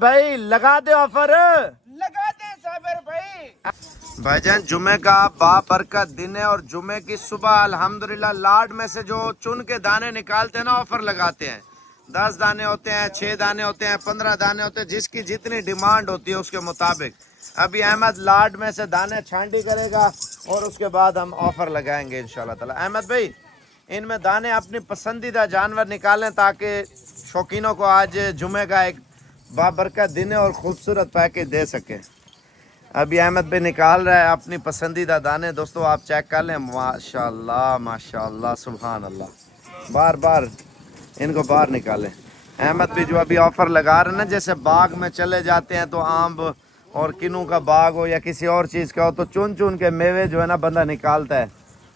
भाई लगा दे ऑफर, लगा दे साबिर भाई। भाईजान जुमे का बाबरकत दिन है और जुमे की सुबह अल्हम्दुलिल्लाह लाड में से जो चुन के दाने निकालते हैं ना ऑफर लगाते हैं। 10 दाने होते हैं, 6 दाने होते हैं, 15 दाने होते हैं, जिसकी जितनी डिमांड होती है उसके मुताबिक। अभी अहमद लाड में से दाने छांडी करेगा और उसके बाद हम ऑफर लगाएंगे इंशाल्लाह ताला। अहमद भाई इनमें दाने अपनी पसंदीदा जानवर निकालें ताकि शौकीनों को आज जुमे का एक बाबरकत दिन है और खूबसूरत पैकेज दे सके। अभी अहमद भाई निकाल रहा है अपनी पसंदीदा दाने। दोस्तों आप चेक कर लें, माशाल्लाह माशाल्लाह सुभान अल्लाह। बार बार इनको बाहर निकालें। अहमद भी जो अभी ऑफर लगा रहे हैं ना, जैसे बाग में चले जाते हैं तो आम और किन्नू का बाग हो या किसी और चीज़ का हो तो चुन चुन के मेवे जो है ना बंदा निकालता है।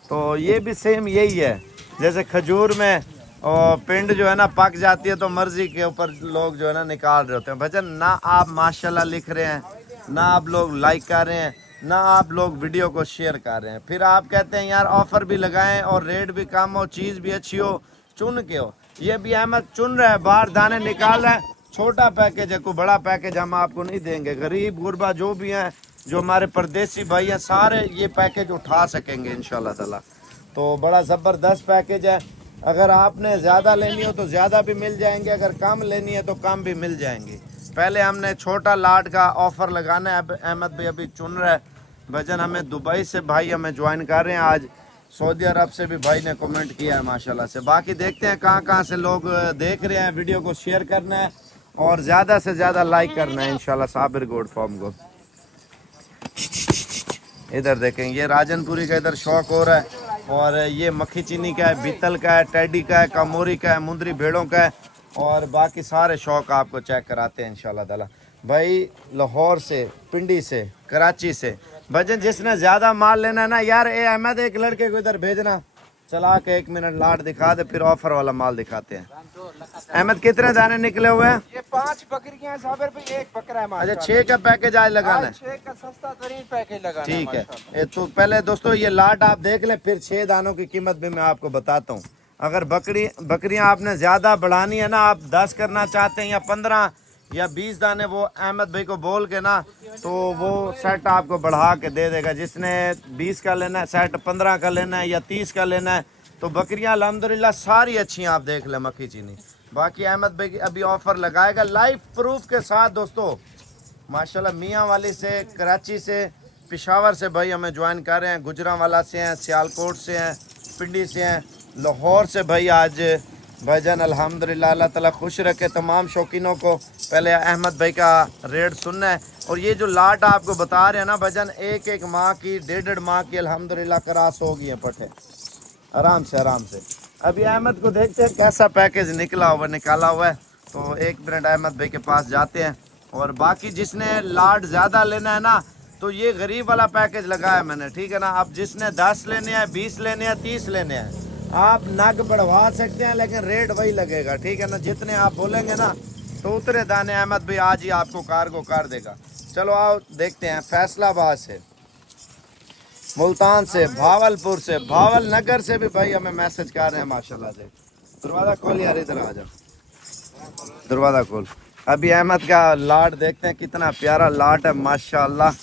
तो ये भी सेम यही है, जैसे खजूर में और पिंड जो है ना पक जाती है तो मर्जी के ऊपर लोग जो है ना निकाल रहे होते हैं। भजन ना आप माशाल्लाह लिख रहे हैं, ना आप लोग लाइक कर रहे हैं, ना आप लोग वीडियो को शेयर कर रहे हैं, फिर आप कहते हैं यार ऑफर भी लगाएं और रेट भी कम हो, चीज़ भी अच्छी हो, चुन के हो। ये भी अहमद चुन रहा है, बाहर दाने निकाल रहा है। छोटा पैकेज है, कोई बड़ा पैकेज हम आपको नहीं देंगे। गरीब गुरबा जो भी हैं, जो हमारे परदेसी भाई हैं, सारे ये पैकेज उठा सकेंगे इंशाल्लाह ताला। तो बड़ा ज़बरदस्त पैकेज है। अगर आपने ज़्यादा लेनी हो तो ज़्यादा भी मिल जाएंगे, अगर कम लेनी है तो कम भी मिल जाएंगी। पहले हमने छोटा लाट का ऑफ़र लगाना है। अब अहमद भाई अभी चुन रहा है। भजन हमें दुबई से भाई हमें ज्वाइन कर रहे हैं, आज सऊदी अरब से भी भाई ने कमेंट किया है माशाल्लाह से। बाकी देखते हैं कहाँ कहाँ से लोग देख रहे हैं। वीडियो को शेयर करना है और ज़्यादा से ज़्यादा लाइक करना है इंशाल्लाह साबिर गोड फॉर्म को। इधर देखें, ये राजनपुरी का इधर शौक हो रहा है और ये मक्खी चीनी का है, बीतल का है, टेडी का है, कामोरी का है, मुंदरी भेड़ों का है और बाकी सारे शौक आपको चेक कराते हैं इंशाल्लाह ताला। भाई लाहौर से, पिंडी से, कराची से, भजन जिसने ज़्यादा माल लेना है ना यार, ए अहमद एक लड़के को इधर भेजना, चला के 1 मिनट लाट दिखा दे, फिर ऑफर वाला माल दिखाते हैं। अहमद कितने दाने निकले हुए हैं? ये 5 बकरियां हैं साबिर भाई, 1 बकरा है। अच्छा 6 का पैकेज आज लगाना है। 6 का सस्ता तरीन पैकेज लगाना है। ठीक है, तो पहले दोस्तों ये लाट आप देख लें, फिर 6 दानों की कीमत भी मैं आपको बताता हूँ। अगर बकरियां आपने ज़्यादा बढ़ानी है ना, आप 10 करना चाहते हैं या 15 या 20 दाने, वो अहमद भाई को बोल के ना तो वो सेट आपको बढ़ा के दे देगा। जिसने 20 का लेना है सेट, 15 का लेना है या 30 का लेना है, तो बकरियां अल्हम्दुलिल्लाह सारी अच्छी हैं। आप देख लें मक्खी चीनी। बाकी अहमद भाई अभी ऑफर लगाएगा लाइव प्रूफ के साथ। दोस्तों माशाल्लाह मियाँ वाली से, कराची से, पेशावर से भाई हमें ज्वाइन कर रहे हैं, गुजरांवाला से हैं, सियालकोट से हैं, पिंडी से हैं, लाहौर से भाई आज भाईजान अल्हम्दुलिल्लाह। अल्लाह ताला खुश रखे तमाम शौकीनों को। पहले अहमद भाई का रेट सुनना है। और ये जो लाट आपको बता रहे हैं ना भाईजान, 1-1 माह की, 1.5 माह की अल्हम्दुलिल्लाह क्रॉस हो गई है पट्टे, आराम से आराम से। अभी अहमद को देखते हैं कैसा पैकेज निकाला हुआ है। तो 1 मिनट अहमद भाई के पास जाते हैं। और बाकी जिसने लाट ज़्यादा लेना है ना, तो ये गरीब वाला पैकेज लगाया मैंने, ठीक है ना। अब जिसने 10 लेने हैं, 20 लेने हैं, 30 लेने हैं, आप नग बढ़वा सकते हैं, लेकिन रेट वही लगेगा, ठीक है ना। जितने आप बोलेंगे ना तो उतने दाने अहमद भाई आज ही आपको कार्गो कर देगा। चलो आओ देखते हैं। फैसलाबाद से, मुल्तान से, भावलपुर से, भावल नगर से भी भाई हमें मैसेज कर रहे हैं माशाल्लाह से। दरवाज़ा खोल यार, इधर आ जाओ, दरवाज़ा खोल। अभी अहमद का लाट देखते हैं, कितना प्यारा लाट है माशाल्लाह।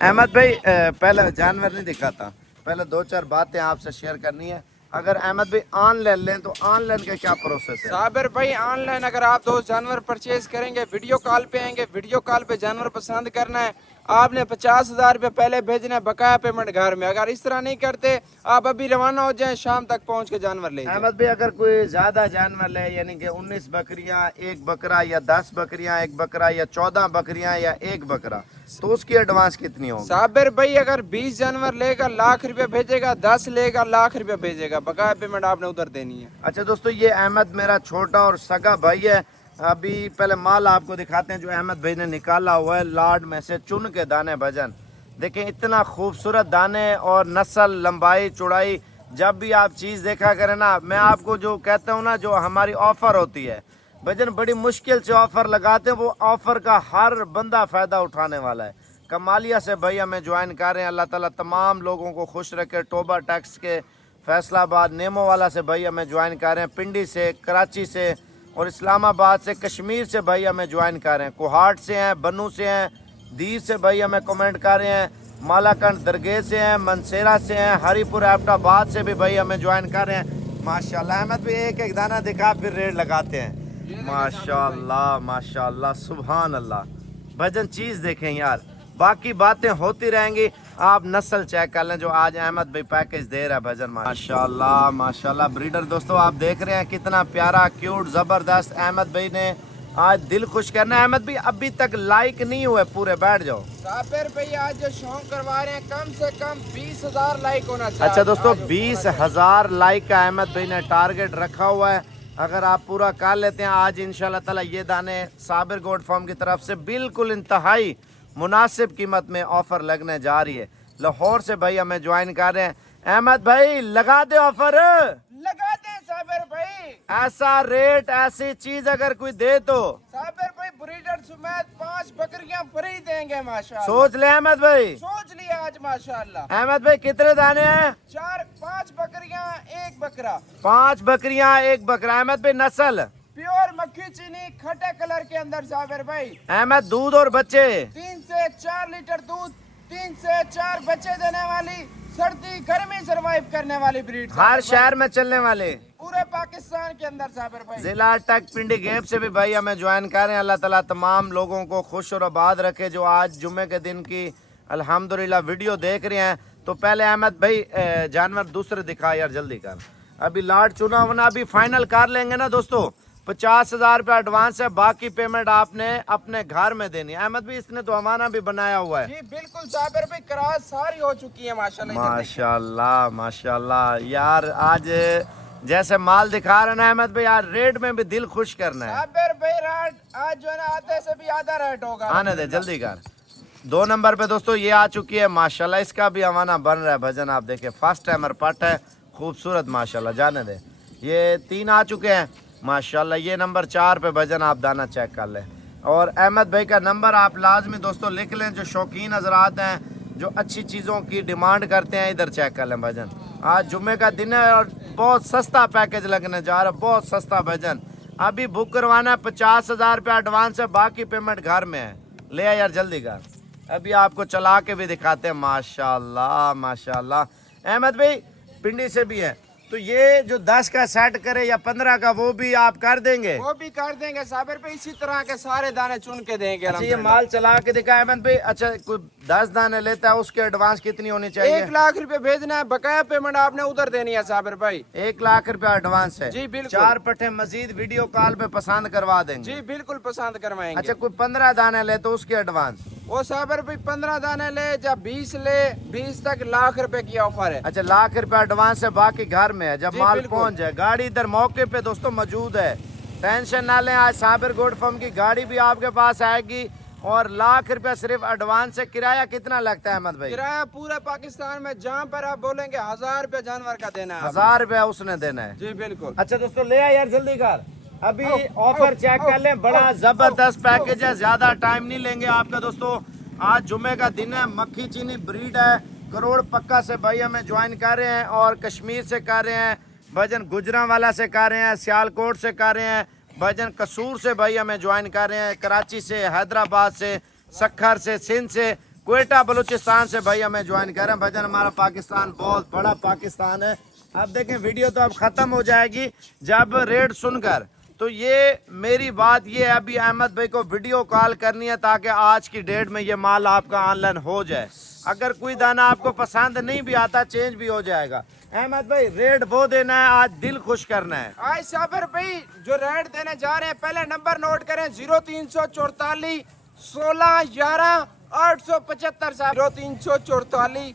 अहमद भाई पहले जानवर नहीं दिखाता, पहले 2-4 बातें आपसे शेयर करनी है। अगर अहमद भाई ऑनलाइन लें तो ऑनलाइन का क्या प्रोसेस है? साबिर भाई ऑनलाइन अगर आप 2 जानवर परचेज करेंगे, वीडियो कॉल पे आएंगे, वीडियो कॉल पे जानवर पसंद करना है, आपने 50,000 रुपये पहले भेजना है, बकाया पेमेंट घर में। अगर इस तरह नहीं करते, आप अभी रवाना हो जाएं, शाम तक पहुंच के जानवर ले जाएं। अहमद भाई अगर कोई ज्यादा जानवर ले, यानी कि 19 बकरियां, 1 बकरा, या 10 बकरियां, 1 बकरा, या 14 बकरियां या 1 बकरा, तो उसकी एडवांस कितनी होगी? साबिर भाई अगर 20 जानवर लेगा लाख रुपए भेजेगा, 10 लेगा लाख रुपए भेजेगा, बकाया पेमेंट आपने उधर देनी है। अच्छा दोस्तों, ये अहमद मेरा छोटा और सगा भाई है। अभी पहले माल आपको दिखाते हैं जो अहमद भाई ने निकाला हुआ है लाड में से चुन के दाने। भजन देखें, इतना खूबसूरत दाने और नस्ल, लंबाई, चौड़ाई। जब भी आप चीज़ देखा करें ना, मैं आपको जो कहता हूँ ना, जो हमारी ऑफ़र होती है भजन, बड़ी मुश्किल से ऑफ़र लगाते हैं, वो ऑफ़र का हर बंदा फ़ायदा उठाने वाला है। कमालिया से भाई हमें ज्वाइन कर रहे हैं, अल्लाह ताला तमाम लोगों को खुश रखे। टोबा टैक्स के, फैसलाबाद, नेमो वाला से भाई हमें ज्वाइन कर रहे हैं, पिंडी से, कराची से और इस्लामाबाद से, कश्मीर से भाई हमें ज्वाइन कर रहे हैं, कोहाट से हैं, बन्नू से हैं, दीव से भाई हमें कमेंट कर रहे हैं, मालाकंड दरगाह से हैं, मनसेरा से हैं, हरीपुर एबटाबाद से भी भाई हमें ज्वाइन कर रहे हैं। माशाल्लाह अहमद भी एक एक दाना दिखा फिर रेट लगाते हैं। माशाल्लाह माशाल्लाह सुभान अल्लाह। भजन चीज़ देखें यार, बाकी बातें होती रहेंगी, आप नस्ल चेक कर लें जो आज अहमद भाई पैकेज दे रहा है। भजन माशाल्लाह माशाल्लाह। ब्रीडर दोस्तों आप देख रहे हैं कितना प्यारा क्यूट ज़बरदस्त अहमद भाई ने आज दिल खुश करना है। अहमद भाई अभी तक लाइक नहीं हुए पूरे, बैठ जाओ। साबिर भाई आज जो शौक करवा रहे हैं कम से कम 20,000 लाइक होना चाहिए। अच्छा दोस्तों 20,000 लाइक का अहमद भाई ने टारगेट रखा हुआ है। अगर आप पूरा कर लेते हैं आज इंशाल्लाह ताला ये दाने साबिर गोट फार्म की तरफ से बिल्कुल इंतहाई मुनासिब कीमत में ऑफर लगने जा रही है। लाहौर से भाई हमें ज्वाइन कर रहे हैं। अहमद भाई लगा दे ऑफर, लगा दे साबिर भाई, ऐसा रेट ऐसी चीज अगर कोई दे तो साबिर भाई ब्रीडर समेत 5 बकरियां फ्री देंगे माशाल्लाह। सोच ले अहमद भाई, सोच लिया आज माशाल्लाह। अहमद भाई कितने दाने हैं? 5 बकरियां 1 बकरा। 5 बकरियां 1 बकरा। अहमद भाई नस्ल प्योर मक्खी चीनी खट्टे कलर के अंदर साबिर भाई। अहमद दूध और बच्चे 3 से 4 लीटर दूध, 3 से 4 बच्चे देने वाली, सर्दी गर्मी सरवाइव करने वाली ब्रीड, हर शहर में चलने वाले, पूरे पाकिस्तान के अंदर साबिर भाई। जिला टक पिंडी गेप से भी भाई हमें ज्वाइन कर रहे हैं। अल्लाह ताला तमाम लोगों को खुश और आबाद रखे जो आज जुम्मे के दिन की अल्हम्दुलिल्लाह वीडियो देख रहे हैं। तो पहले अहमद भाई जानवर दूसरे दिखा यार, जल्दी कर। अभी लाट चुना वना अभी फाइनल कर लेंगे ना दोस्तों। 50,000 रुपया एडवांस है, बाकी पेमेंट आपने अपने घर में देनी है। अहमद भाई इसने तो हमारा भी बनाया हुआ है। जी बिल्कुल साबिर भाई, करार सारी हो चुकी है माशाल्लाह। माशाल्लाह माशाल्लाह यार, आज जैसे माल दिखा रहे ना अहमद भाई यार, रेट में भी दिल खुश करना है। साबिर भाई रेट आज जो है ना आधे से भी आधा रेट होगा। आने दे जल्दी कर। 2 नंबर पे दोस्तों ये आ चुकी है माशाल्लाह, इसका भी हमारा बन रहा है भजन। आप देखें फर्स्ट टाइमर पट है, खूबसूरत माशाल्लाह। जाने दे, ये 3 आ चुके हैं माशाल्लाह। ये नंबर 4 पे भजन आप दाना चेक कर लें। और अहमद भाई का नंबर आप लाजमी दोस्तों लिख लें, जो शौकीन हजरात हैं जो अच्छी चीज़ों की डिमांड करते हैं, इधर चेक कर लें भजन। आज जुम्मे का दिन है और बहुत सस्ता पैकेज लगने जा रहा है, बहुत सस्ता भजन। अभी बुक करवाना है, 50,000 रुपया एडवांस है, बाकी पेमेंट घर में है। ले आ यार जल्दी कर, अभी आपको चला के भी दिखाते हैं। माशाल्लाह माशाल्लाह। अहमद भाई पिंडी से भी है, तो ये जो 10 का सेट करे या 15 का वो भी आप कर देंगे? वो भी कर देंगे साबिर भाई, इसी तरह के सारे दाने चुन के देंगे। अच्छा ये माल चला के दिखा अहमद भाई। अच्छा कोई 10 दाने लेता है उसके एडवांस कितनी होनी चाहिए? 1 लाख रुपए भेजना है, बकाया पेमेंट आपने उधर देनी है साबिर भाई। 1 लाख रुपया एडवांस है जी बिल्कुल। 4 पट्टे मजीद वीडियो कॉल पे पसंद करवा देंगे। जी बिल्कुल पसंद करवाएंगे। अच्छा कोई 15 दाने ले तो उसके एडवांस? वो साबिर भाई 15 दाने ले या 20 ले, 20 तक लाख रुपए की ऑफर है। अच्छा लाख रुपया एडवांस है, बाकी घर में है जब जी, माल बिल्कुल। पहुंच जाए। गाड़ी इधर मौके पे दोस्तों मौजूद है, टेंशन ना लें। आज साबिर गोट फार्म की गाड़ी भी आपके पास आएगी और लाख रुपया सिर्फ एडवांस है। किराया कितना लगता है अहमद भाई? किराया पूरे पाकिस्तान में जहाँ पर आप बोलेंगे 1000 रुपया जानवर का देना है। 1000 रुपया उसने देना है। जी बिल्कुल। अच्छा दोस्तों ले आ यार जल्दी कर, अभी ऑफर चेक कर लें। बड़ा जबरदस्त पैकेज है, ज्यादा टाइम नहीं लेंगे आपका दोस्तों। आज जुम्मे का दिन है, मक्खी चीनी ब्रीड है, करोड़ पक्का से भाई हमें ज्वाइन कर रहे हैं और कश्मीर से कर रहे हैं भजन, गुजरांवाला से कर रहे हैं, सियालकोट से कर रहे हैं भजन, कसूर से भाई हमें ज्वाइन कर रहे हैं, कराची से, हैदराबाद से, सखर से, सिंध से, क्वेटा बलूचिस्तान से भाई हमें ज्वाइन कर रहे हैं भजन। हमारा पाकिस्तान बहुत बड़ा पाकिस्तान है। अब देखें वीडियो तो अब ख़त्म हो जाएगी जब रेट सुनकर। तो ये मेरी बात ये है, अभी अहमद भाई को वीडियो कॉल करनी है ताकि आज की डेट में ये माल आपका ऑनलाइन हो जाए। अगर कोई दाना आपको पसंद नहीं भी आता चेंज भी हो जाएगा। अहमद भाई रेट वो देना है, आज दिल खुश करना है। आज साबिर भाई जो रेट देने जा रहे हैं, पहले नंबर नोट करें 0344 16 11 875 साबिर, 0344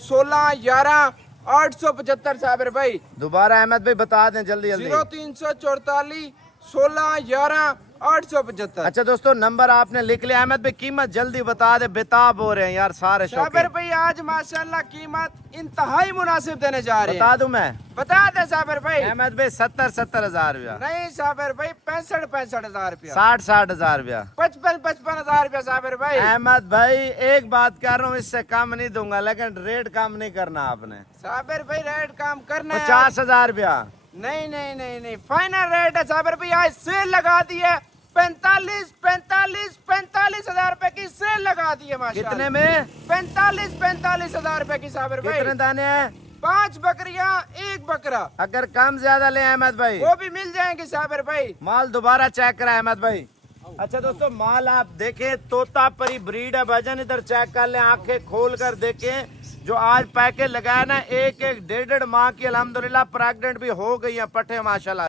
16 11 875 साबिर भाई। दोबारा अहमद भाई बता दें जल्दी जल्दी। 0344 16 11 875। अच्छा दोस्तों नंबर आपने लिख लिया। अहमद भाई कीमत जल्दी बता दे, बेताब हो रहे हैं यार सारे साबिर शौकीन। भाई आज माशाल्लाह कीमत इंतहाई मुनासिब देने जा रहे हैं। बता दूं मैं? बता दे साबिर भाई। अहमद भाई 70 हजार रुपया नहीं साबिर भाई, 65 हजार रुपया, 60 हजार रुपया, 55 हजार रुपया साबिर भाई। अहमद भाई एक बात कर रहा हूँ, इससे कम नहीं दूंगा, लेकिन रेट कम नहीं करना आपने। साबिर भाई रेट काम करना है। 50 हजार रुपया नहीं नहीं नहीं नहीं, फाइनल रेट है साबिर भाई, आज सेल लगा दी है 45 हजार रुपए की सेल लगा दी है माशाल्लाह। कितने में? 45 हजार रुपए की साबिर भाई। कितने दाने हैं? 5 बकरियां 1 बकरा, अगर कम ज्यादा ले अहमद भाई वो भी मिल जाएंगे साबिर भाई। माल दोबारा चेक करा अहमद भाई। अच्छा दोस्तों, माल आप देखें, तोता परी ब्रीड है भाईजान, इधर चेक कर ले, आंखें खोल कर देखें। जो आज पैकेज लगाया ना, एक 1.5 माह की अल्हम्दुलिल्लाह प्रेग्नेंट भी हो गई है पट्टे माशाल्लाह।